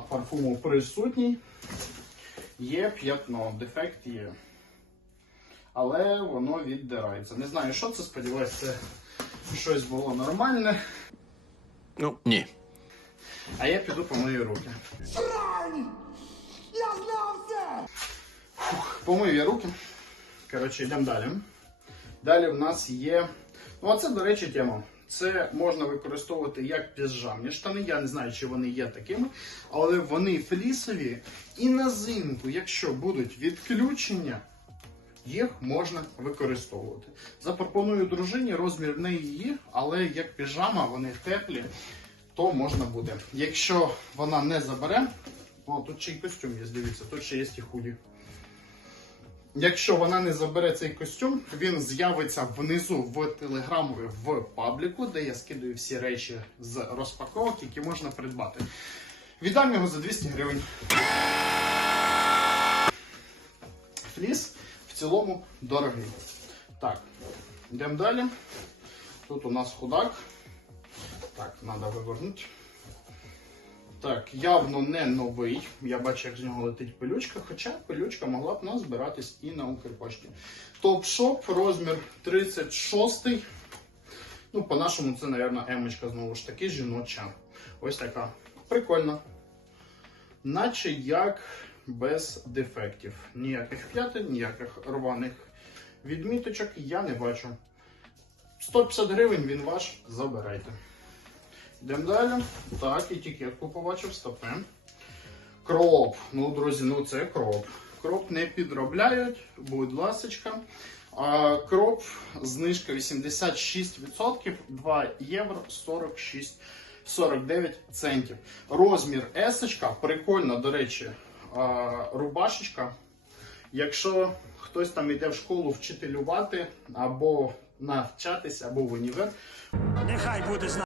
аромат парфуму присутній. Є п'ятно, дефект є. Але воно віддирається. Не знаю, що це, сподіваюся, це щось було нормальне. Ну, ні. А я піду помию руки. Я знав це! Помию я руки. Коротше, йдемо далі. Далі в нас є. Ну, а це, до речі, тема. Це можна використовувати як піжамні штани. Я не знаю, чи вони є такими, але вони флісові. І на зимку, якщо будуть відключення, їх можна використовувати. Запропоную дружині, розмір в неї але як піжама, вони теплі, то можна буде. Якщо вона не забере, о, тут ще й костюм є, дивіться, тут ще є і худі. Якщо вона не забере цей костюм, він з'явиться внизу в телеграмові в пабліку, де я скидаю всі речі з розпаковок, які можна придбати. Віддам його за 200 гривень. Фліс в цілому дорогий. Так, йдемо далі. Тут у нас худак. Так, треба вивернути. Так, явно не новий. Я бачу, як з нього летить пилючка, хоча пилючка могла б назбиратись і на Укрпошті. Топ-шоп, розмір 36. Ну, по-нашому, це, мабуть, емочка знову ж таки жіноча. Ось така. Прикольно. Наче як без дефектів. Ніяких п'ятин, ніяких рваних відміточок я не бачу. 150 гривень він ваш, забирайте. Йдемо далі. Так, етикетку побачив, стопе. Кроп. Ну, друзі, ну це кроп. Кроп не підробляють, будь ласочка. Кроп, знижка 86%, 2 євро 46 49 центів. Розмір есочка, прикольна, до речі, рубашечка. Якщо хтось там йде в школу вчителювати або навчатися, або в універ, Нехай буде з